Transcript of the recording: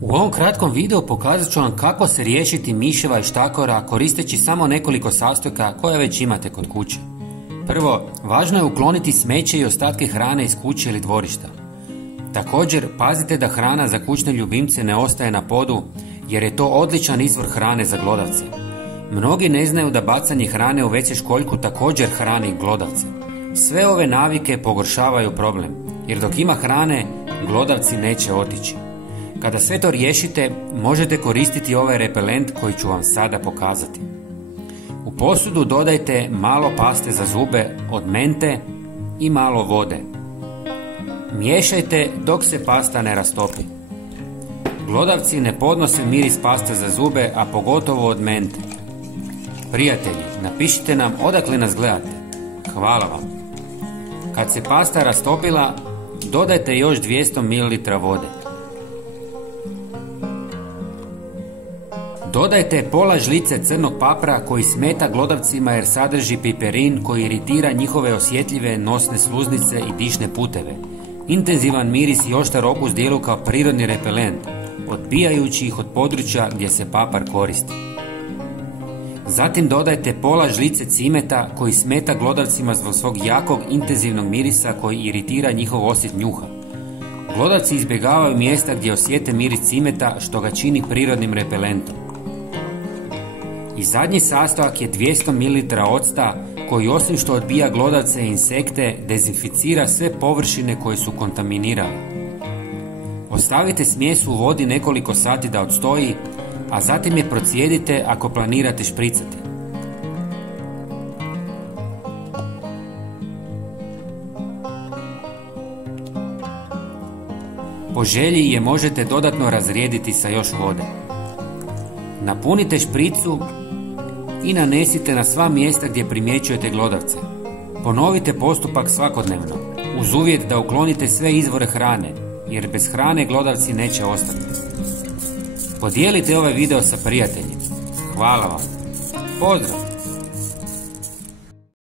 U ovom kratkom videu pokazat ću vam kako se riješiti miševa i štakora koristeći samo nekoliko sastojka koje već imate kod kuće. Prvo, važno je ukloniti smeće i ostatke hrane iz kuće ili dvorišta. Također, pazite da hrana za kućne ljubimce ne ostaje na podu jer je to odličan izvor hrane za glodavce. Mnogi ne znaju da bacanje hrane u WC školjku također hrani glodavce. Sve ove navike pogoršavaju problem, jer dok ima hrane, glodavci neće otići. Kada sve to riješite, možete koristiti ovaj repelent koji ću vam sada pokazati. U posudu dodajte malo paste za zube od mente i malo vode. Miješajte dok se pasta ne rastopi. Glodavci ne podnose miris paste za zube, a pogotovo od mente. Prijatelji, napišite nam odakle nas gledate. Hvala vam. Kad se pasta rastopila, dodajte još 200 ml vode. Dodajte pola žlice crnog papra koji smeta glodavcima jer sadrži piperin koji iritira njihove osjetljive nosne sluznice i dišne puteve. Intenzivan miris i oštar okus djeluju kao prirodni repelent, odbijajući ih od područja gdje se papar koristi. Zatim dodajte pola žlice cimeta koji smeta glodavcima zbog svog jakog intenzivnog mirisa koji iritira njihov osjet njuha. Glodavci izbjegavaju mjesta gdje osjete miris cimeta što ga čini prirodnim repelentom. I zadnji sastojak je 200 ml octa koji osim što odbija glodavce i insekte, dezinficira sve površine koje su kontaminirali. Ostavite smjes u vodi nekoliko sati da odstoji, a zatim je procijedite ako planirate špricati. Po želji je možete dodatno razrijediti sa još vode. Napunite špricu i nanesite na sva mjesta gdje primjećujete glodavce. Ponovite postupak svakodnevno, uz uvjet da uklonite sve izvore hrane, jer bez hrane glodavci neće ostati. Podijelite ovaj video sa prijateljima. Hvala vam. Pozdrav!